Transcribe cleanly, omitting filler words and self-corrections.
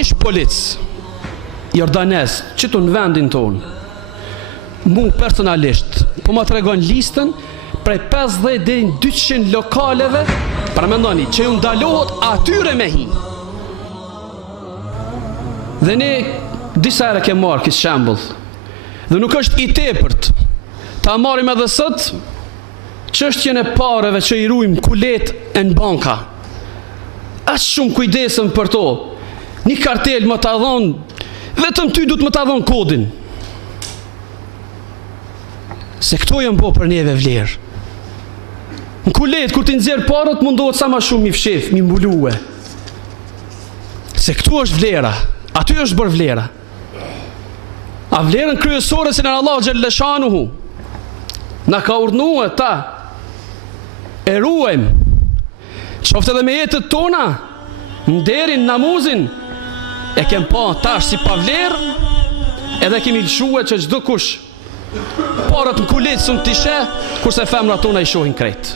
Ish polic jordanes qëtu në vendin tonë, mu personalisht po ma tregon listën prej 50 deri në 200 lokaleve, para mendoni që ju ndalohet atyre me hi. Dhe ne disa herë kemë marrë këtë shembull, dhe nuk është i tepërt ta marrim edhe sot çështjen e pareve që i ruajmë kulet në banka. As shumë kujdesëm për to. Një kartel më ta dhon, vetëm ty du të më ta dhon kodin. Se këto janë bo për neve vlerë. Në kulet, kur ti nxjerr parët, mundohet sa ma shumë mi fshef, mi mbulue. Se këtu është vlera, aty është bërë vlera. A vlerën kryesore si në Allah Gjellëshanuhu na ka urdhënue ta e ruajmë, qoftë edhe me jetët tona, nderin, namuzin, e kem pa tash si pa vlerë, edhe kemi lëshue që çdo kush parët në kulet së në tishe, kurse femra tona i shohin krejt.